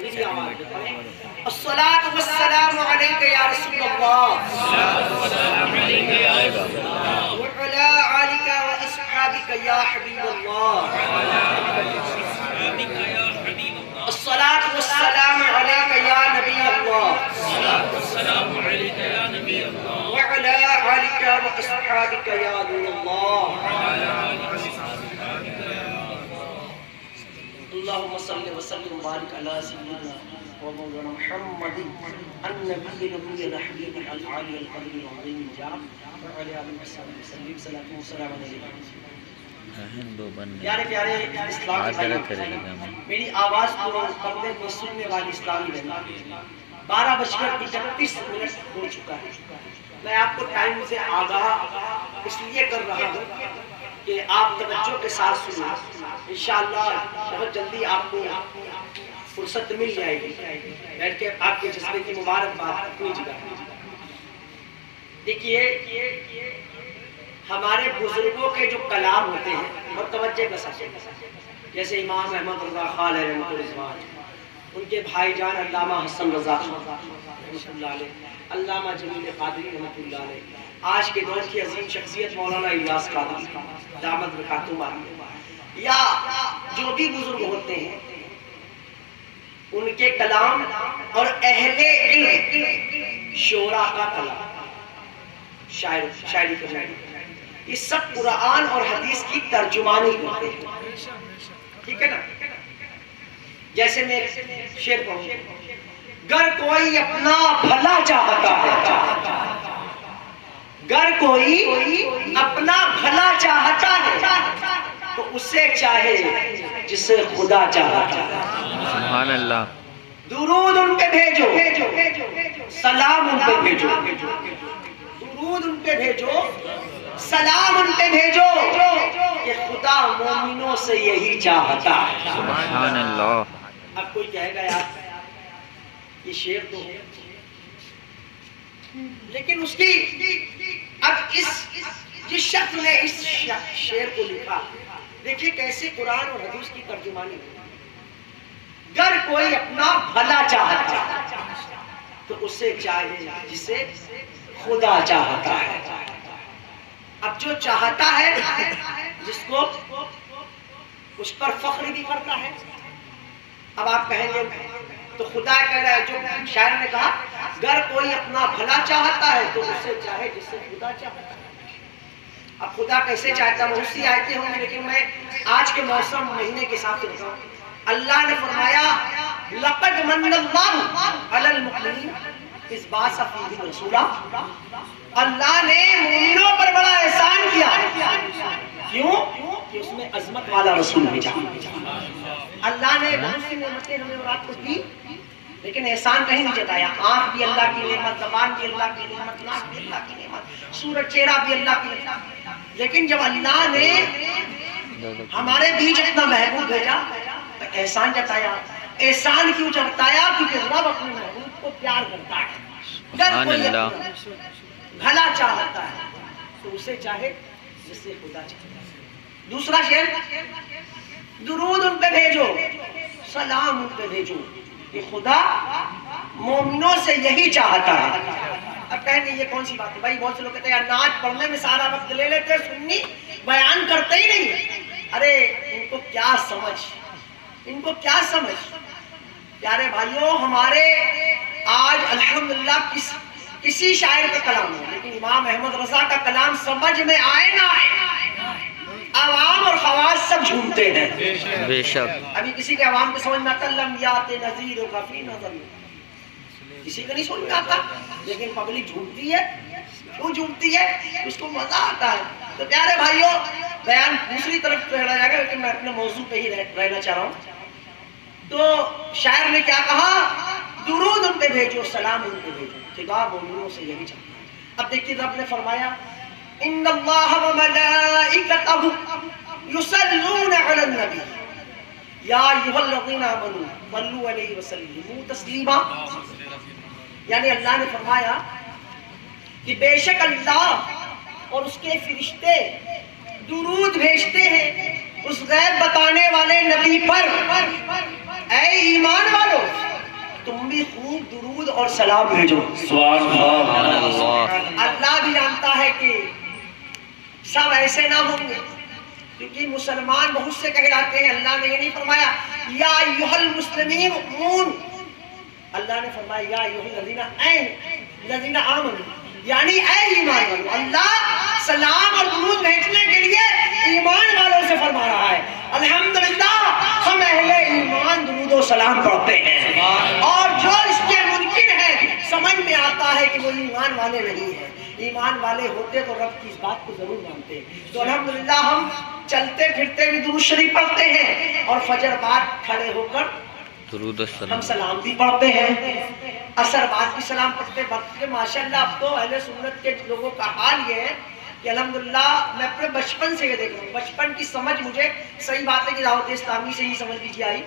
میری آواز میں پڑھیں الصلاۃ والسلام علیک یا رسول اللہ وعلی آلک واصحابک یا حبیب اللہ الصلاۃ والسلام علیک یا نبی اللہ وعلی آلک واصحابک یا نور اللہ اللهم صل وسلم وبارك على سيدنا ومولانا محمد النبي الأمي الحبيب العالي القدر العظيم الجاه وعلى آله وصحبه وسلم صلاة والسلام علیہ پیارے پیارے اسلام کے بھائیوں، میری آواز کو پردے میں سننے والی اسلامی بہنوں، 12:31 ہو چکا ہے۔ میں آپ کو ٹائم سے آگاہ اس لیے کر رہا ہوں کہ آپ توجہ کے ساتھ سنیں، انشاءاللہ بہت جلدی آپ کو فرصت مل جائے گی بیٹھ کے آپ کے جذبے کی مبارکباد اپنی جگہ۔ دیکھیے ہمارے بزرگوں کے جو کلام ہوتے ہیں بہت توجہ کے ساتھ، جیسے امام احمد رضا خان رحمۃ اللہ، ان کے بھائی جان علامہ حسن رضا رحمۃ اللہ علیہ، علامہ جمیل قادری رحمۃ اللہ علیہ، آج کے دور کی عظیم شخصیت مولانا الیاس قادری دامت برکاتہم عالیہ، یا جو بھی بزرگ ہوتے ہیں ان کے کلام اور اہل علم شعراء کا کلام، شاعری کا کلام، یہ سب قرآن اور حدیث کی ترجمانی کرتے ہیں، ٹھیک ہے نا؟ جیسے میں شعر پڑھوں، گر کوئی اپنا بھلا چاہتا ہے، گر کوئی اپنا بھلا چاہتا ہے تو اسے چاہے جسے خدا چاہتا ہے۔ سبحان اللہ۔ درود ان پہ بھیجو، سلام ان پہ بھیجو، درود ان پہ بھیجو، سلام ان پہ بھیجو کہ خدا مومنوں سے یہی چاہتا ہے۔ سبحان اللہ۔ اب کوئی کہے گا یار یہ شعر تو ہے، لیکن اس کی اب جس شخص نے اس شعر کو لکھا، دیکھیے کیسے قرآن اور حدیث کی ترجمانی ہے۔ گر کوئی اپنا بھلا چاہتا تو اسے چاہے جسے خدا چاہتا ہے۔ اب جو چاہتا ہے جس کو اس پر فخر بھی کرتا ہے۔ اب آپ کہیں گے تو خدا کہہ رہا ہے، جو شاعر نے کہا گر کوئی اپنا بھلا چاہتا ہے تو اسے چاہے جسے خدا چاہتا ہے۔ اب خدا کیسے چاہتا ہے، بہت سی آیتیں ہوں گی، لیکن میں آج کے موسم مہینے کے حساب سے بتاؤں۔ اللہ نے فرمایا لقد من اللہ علی المؤمنین اذ بعث فیہم رسولا، اللہ نے مومنوں پر بڑا احسان کیا، کیوں کہ اس میں عظمت والا رسول بھیجا۔ اللہ نے بہت سی نعمتیں ہمیں اور آپ کو دی، لیکن احسان کہیں نہیں جتایا۔ آنکھ بھی اللہ کی نعمت، زبان بھی اللہ کی نعمت، ناک بھی اللہ کی نعمت، صورت چہرہ بھی اللہ کی نعمت، لیکن جب اللہ نے ہمارے بیچ اپنا محبوب بھیجا تو احسان جتایا۔ احسان کیوں جتایا؟ کیونکہ رب اپنے محبوب کو پیار کرتا ہے۔ اگر کوئی بھلا چاہتا ہے تو اسے چاہے جسے خدا چاہتا ہے۔ دوسرا شعر، درود ان پہ بھیجو، سلام ان پہ بھیجو کہ خدا مومنوں سے یہی چاہتا ہے۔ اب کہیں گے یہ کون سی بات ہے بھائی؟ بہت سے لوگ کہتے ہیں نعت پڑھنے میں سارا وقت لے لیتے ہیں، سنی بیان کرتے ہی نہیں۔ ارے ان کو کیا سمجھ، ان کو کیا سمجھ؟ پیارے بھائیوں، ہمارے آج الحمدللہ کسی شاعر کا کلام ہے، لیکن امام احمد رضا کا کلام سمجھ میں آئے نہ آئے، عوام اور خواص سب جھومتے ہیں۔ بے شک۔ ابھی کسی کے عوام کو سمجھ میں آتا لم یات نذیر کفی نظر، کسی کو نہیں سمجھ میں آتا، لیکن پبلک جھومتی ہے۔ کیوں جھومتی ہے؟ اس کو مزہ آتا ہے۔ تو پیارے بھائیوں، بیان دوسری طرف پھیلا جائے گا، لیکن میں اپنے موضوع پہ ہی رہنا چاہ رہا ہوں۔ تو شاعر نے کیا کہا؟ درود ان پہ بھیجو، سلام ان پہ بھیجو، خدا مومنوں سے یہی چاہتا ہے۔ اب دیکھیے رب نے فرمایا ان اللہ وملائکتہ یصلون علی النبی یا ایھا الذین آمنوا صلوا علیہ وسلموا تسلیما، یعنی اللہ نے فرمایا کہ بے شک اللہ اور اس کے فرشتے درود بھیجتے ہیں اس غیب بتانے والے نبی پر۔ اے ایمان والو، خوب درود اور سلام بھیجو. سبحان اللہ. اللہ. اللہ بھی جانتا ہے کہ سب ایسے نہ ہوں گے، کیونکہ مسلمان بہت سے کہلاتے ہیں. اللہ نے یہ نہیں فرمایا یا ایھا المسلمون، اللہ نے فرمایا یا ایھا الذین آمنوا، یعنی اے ایمان والو. اللہ سلام اور درود بھیجنے کے لیے ایمان والوں سے فرما رہا ہے. الحمدللہ ہم اہل ایمان درود و سلام پڑھتے ہیں، اور جو اس کے منکر ہے سمجھ میں آتا ہے کہ وہ ایمان والے نہیں ہیں. ایمان والے ہوتے تو رب کی اس بات کو ضرور مانتے. تو الحمدللہ ہم چلتے پھرتے بھی درود شریف پڑھتے ہیں، اور فجر بعد کھڑے ہو کر درود ہم السلام. سلام بھی پڑھتے ہیں، اثر بعد بھی سلام پڑھتے ہیں. ماشاءاللہ اب تو اہل سنت کے لوگوں کا حال یہ ہے کہ الحمدللہ میں اپنے بچپن سے یہ دیکھ رہا ہوں. بچپن کی سمجھ مجھے صحیح بات ہے کہ دعوت اسلامی سے ہی سمجھ لیجیے آئی.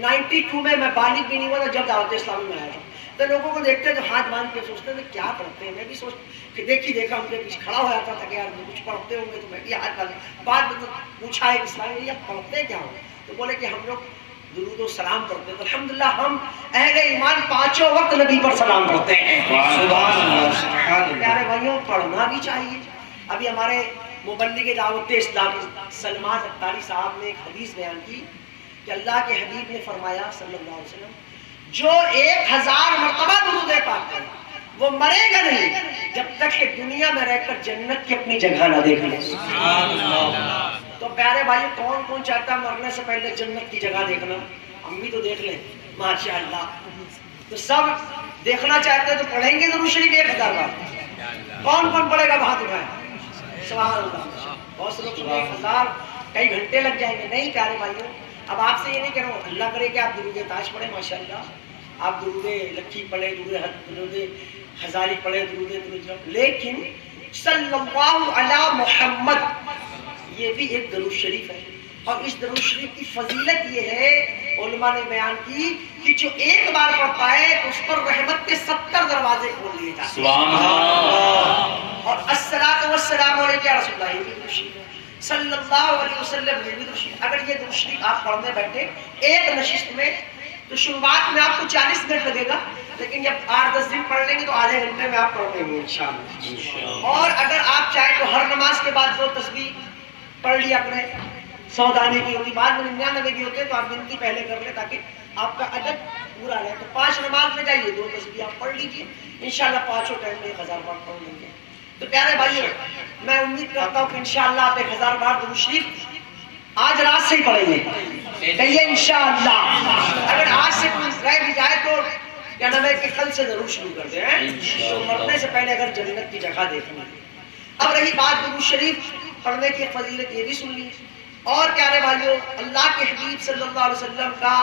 92 میں بالغ بھی نہیں ہوا تھا جب دعوت اسلامی میں آیا تھا. تو لوگوں کو دیکھتے ہیں تو ہاتھ باندھ کے سوچتے ہیں کیا پڑھتے ہیں. میں بھی سوچ کہ دیکھا ان کے پیچھے کھڑا ہو جاتا تھا کہ یار کچھ پڑھتے ہوں گے تو میں بھی ہاتھ باندھ. بعد میں پوچھا ہے اسلامی اب پڑھتے کیا ہو، تو بولے کہ ہم لوگ درود و سلام پڑھتے ہیں. تو الحمدللہ ہم اہل ایمان پانچوں وقت نبی پر سلام پڑھتے ہیں. سبحان اللہ. پیارے بھائیوں پڑھنا بھی چاہیے. ابھی ہمارے مبلغ دعوت اسلامی سلمان اختاری صاحب نے ایک حدیث بیان کی کہ اللہ کے حبیب نے فرمایا صلی اللہ علیہ وسلم، جو 1000 مرتبہ درود پاک کرے وہ مرے گا نہیں جب تک کہ دنیا میں رہ کر جنت کی اپنی جگہ نہ دیکھ لے. تو پیارے بھائی کون کون چاہتا ہے مرنے سے پہلے جنت کی جگہ دیکھنا؟ ہم بھی تو دیکھ لیں ماشاء اللہ. تو سب دیکھنا چاہتے ہیں تو پڑھیں گے ضرور شریف 1000 بار. کون کون پڑھے گا ہاتھ اٹھائیں. سبحان اللہ. بہت سے لوگ 1000 کئی گھنٹے لگ جائیں گے. نہیں پیارے بھائیوں، اب آپ سے یہ نہیں کہہ رہا ہوں، اللہ کرے کہ آپ درود تاج پڑھیں ماشاء اللہ، آپ درود لکھی پڑھیں، درود ہزاری پڑھیں، درود، لیکن صلی اللہ علی محمد یہ بھی ایک درود شریف ہے. اور اس درود شریف کی فضیلت یہ ہے، علماء نے بیان کی کہ جو ایک بار پڑھتا ہے تو اس پر رحمت کے 70 دروازے کھول دیے جاتے ہیں. سبحان اللہ. اور الصلاۃ والسلام علیک یا رسول اللہ یہ بھی درود شریف ہے. صلی اللہ علیہ وسلم یہ بھی درود شریف. اگر یہ درود شریف آپ پڑھنے بیٹھے ایک نشست میں تو شروعات میں آپ کو 40 منٹ لگے گا، لیکن جب 8-10 دن پڑھ لیں گے تو آدھے گھنٹے میں آپ پڑھ لیں گے انشاءاللہ. اور اگر آپ چاہیں تو ہر نماز کے بعد 2 تسبیح پڑھ لیا کریں. 100 دانے کی ہوتی، بعد میں 99 بھی ہوتے ہیں تو آپ گنتی پہلے کر لیں تاکہ آپ کا عدد پورا رہے. تو 5 نماز میں جائیے 2 تسبیح آپ پڑھ لیجیے، انشاءاللہ پانچوں ٹائم میں 1000 بار پڑھ لیں گے. تو پیارے بھائیو میں امید کرتا ہوں کہ انشاءاللہ آپ 1000 بار درود شریف آج رات سے ہی پڑھیں گے. کہیے انشاءاللہ. اگر آج سے کوئی رہ بھی جائے تو کیا نام ہے کہ کل سے ضرور شروع کر دیں. تو مرنے سے پہلے اگر جنت کی جگہ دیکھنی ہے. اب رہی بات درود شریف پڑھنے کی فضیلت، یہ بھی سن لی. اور پیارے بھائیو اللہ کے حبیب صلی اللہ علیہ وسلم کا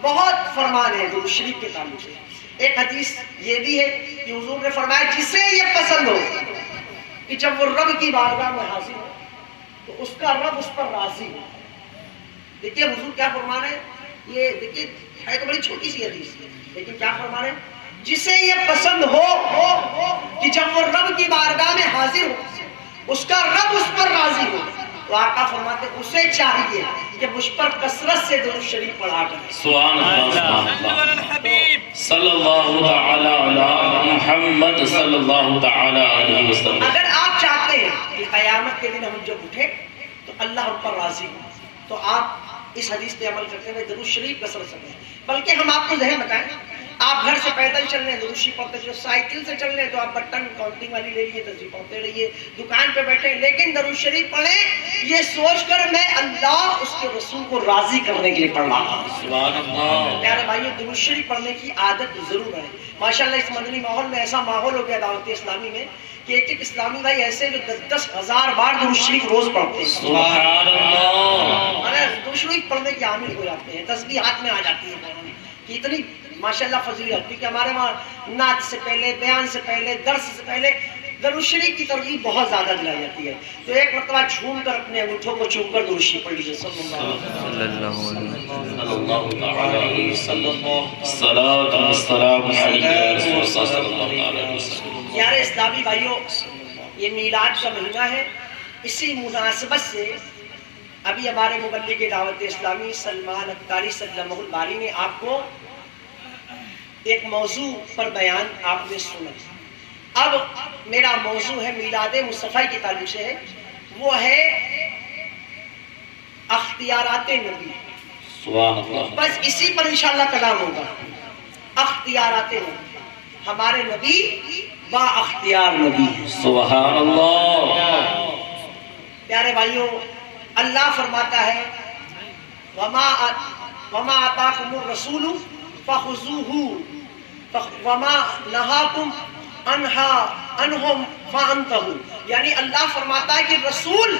بہت فرمان ہے درود شریف کے تعلق سے. ایک حدیث یہ بھی ہے کہ حضور نے فرمایا جسے یہ پسند ہو کہ جب وہ رب کی بارگاہ میں حاضر ہو تو اس کا رب اس پر راضی ہو. دیکھیے حضور کیا فرمان ہے، یہ دیکھیے ہے تو بڑی چھوٹی سی حدیث لیکن کیا فرمان ہے، جسے یہ پسند ہو کہ جب وہ رب کی بارگاہ میں حاضر ہو اس کا رب اس پر راضی ہو. تو آقا فرماتے اسے چاہیے کہ مجھ پر کثرت سے درود شریف پڑھا کرے. سبحان اللہ. سبحان اللہ. صلی اللہ تعالی علی محمد صلی اللہ تعالی علیہ وسلم. اگر آپ چاہتے ہیں کہ قیامت کے دن ہم جب اٹھے تو اللہ ہم پر راضی ہو تو آپ اس حدیث پہ عمل کرتے ہوئے درود شریف کثرت سے پڑھیں. بلکہ ہم آپ کو ذہن بتائیں، آپ گھر سے پیدل چل رہے ہیں درود شریف پڑھتے رہیے، سائیکل سے چل رہے ہیں تو آپ بٹن کاؤنٹنگ والی لے لیے تسبیح پڑھتے رہیے، دکان پہ بیٹھے لیکن درود شریف پڑھیں یہ سوچ کر میں اللہ اس کے رسول کو راضی کرنے کے لیے پڑھ رہا ہوں. سبحان اللہ. پیارے بھائیو درود شریف پڑھنے کی عادت ضرور ہے. ماشاءاللہ اس مدنی ماحول میں ایسا ماحول ہو گیا دعوت اسلامی میں کہ ایک اسلامی بھائی ایسے جو 10 ہزار بار درود شریف روز پڑھتے ہیں. سبحان اللہ. درود شریف پڑھنے کے عامل ہو جاتے ہیں، تسبیح ہاتھ میں آ جاتی ہے کہ اتنی ماشاءاللہ فضیلت. کیونکہ ہمارے وہاں نعت سے پہلے، بیان سے پہلے، درس سے پہلے درود شریف کی ترغیب بہت زیادہ دلائی جاتی ہے. تو ایک مرتبہ جھوم کر اپنے انگوٹھوں کو چوم کر درود شریف پڑھ لیجیے. صلی اللہ علیہ وسلم. صلی اللہ علیہ وسلم. صلی اللہ تعالی علیہ وسلم. الصلاۃ والسلام علیک یا رسول اللہ صلی اللہ تعالی علیہ وسلم. پیارے اسلامی بھائیوں یہ میلاد کا مہینہ ہے. اسی مناسبت سے ابھی ہمارے مبلغ دعوت اسلامی سلمان اختاری صلی اللہ الباری نے آپ کو ایک موضوع پر بیان آپ نے سنا. اب میرا موضوع ہے میلاد مصطفیٰ کے تعلق سے ہے، وہ ہے اختیارات نبی. سبحان اللہ. بس اسی پر انشاءاللہ کلام ہوگا. اختیارات نبی، ہمارے نبی با اختیار نبی ہے. سبحان اللہ. پیارے بھائیوں، اللہ فرماتا ہے وما آتاکم الرسول فخذوہ وما نہاکم عنہم فانتہوا. یعنی اللہ فرماتا ہے کہ رسول،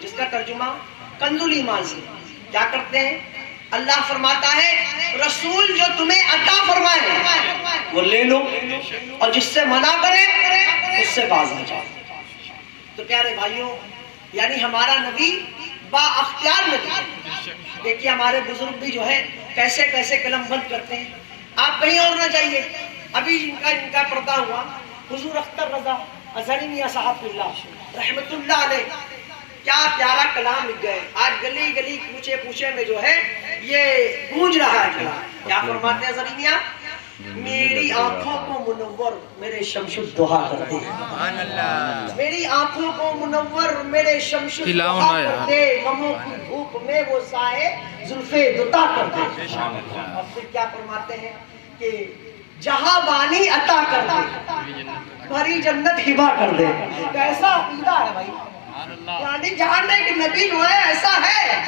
جس کا ترجمہ کنز الایمان سے، کیا کرتے ہیں؟ اللہ فرماتا ہے رسول جو تمہیں عطا فرمائے وہ لے لو، اور جس سے منع کرے اس سے باز آ جاؤ. تو پیارے بھائیوں، یعنی ہمارا نبی با اختیار نبی. دیکھیے ہمارے بزرگ بھی جو ہے کیسے کیسے قلم بند کرتے ہیں. آپ کہیں اور نہ جائیے، ابھی ان کا پردہ ہوا حضور اختر رضا اظہری میاں صاحب اللہ رحمت اللہ علیہ، کیا پیارا کلام لکھ گئے. آج گلی گلی پوچھے پوچھے میں جو ہے یہ گونج رہا ہے کلام. کیا فرماتے ہیں اظہری میاں؟ میری آنکھوں کو منور میرے شمس الضحیٰ کر دے، میری آنکھوں کو منور میرے شمس الضحیٰ کر دے، غموں کی دھوپ میں وہ سائے زلف دتا کر دے. اور پھر کیا فرماتے ہیں کہ جہاں بانی عطا کر دے، بھری جنت ہبا کر دے. کیسا عقیدہ ہے بھائی، یعنی جاننے کہ نبی جو ہے ایسا ہے،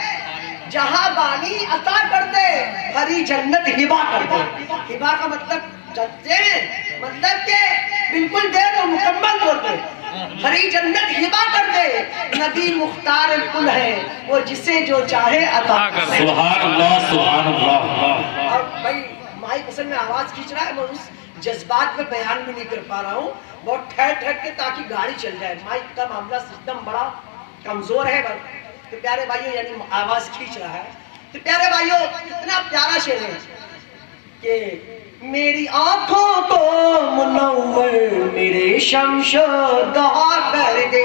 جہاں بانی عطا کر دے بھری جنت ہبا کر دے. ہبا کا مطلب مطلب کہ بالکل دے دو، مکمل طور پہ بھری جنت ہبا کر دے. نبی مختار الکل ہے، وہ جسے جو چاہے عطا کر دے. سبحان اللہ. سبحان اللہ. اور بھائی مائک اصل میں آواز کھینچ رہا ہے، میں اس جذبات میں بیان بھی نہیں کر پا رہا ہوں، بہت ٹھہر ٹھہر کے تاکہ گاڑی چل جائے. مائک کا معاملہ سسٹم بڑا کمزور ہے. تو پیارے بھائیوں، یعنی آواز کھینچ رہا ہے. تو پیارے بھائیوں، اتنا پیارا شعر ہے کہ میری آنکھوں کو منور میرے شمس الضحیٰ کر دے،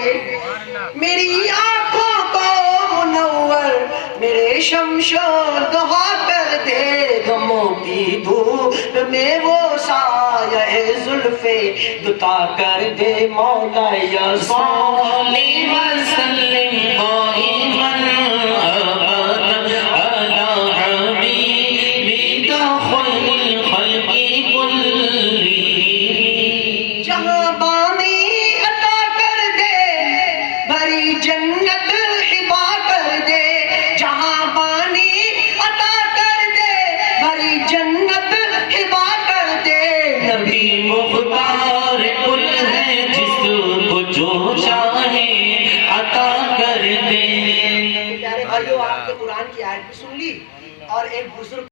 میری آنکھوں کو منور میرے شمس الضحیٰ کر دے، غموں کی دھوپ میں وہ سایہ زلف دتا کر دے. مولا یا صلی وسلم دائما ابدا علی حبیبک خیر الخلق کلہم. جہاں بانی عطا کر دے بھری جنت ہبا کر دے، جہاں بانی عطا کر دے بھری جنت ہبا کر دے. نبی مختار کل ہے، جس کو جو چاہے عطا کر دے. پیارے بھائیو، آپ نے قرآن کی آیت بھی سن لی اور ایک بزرگ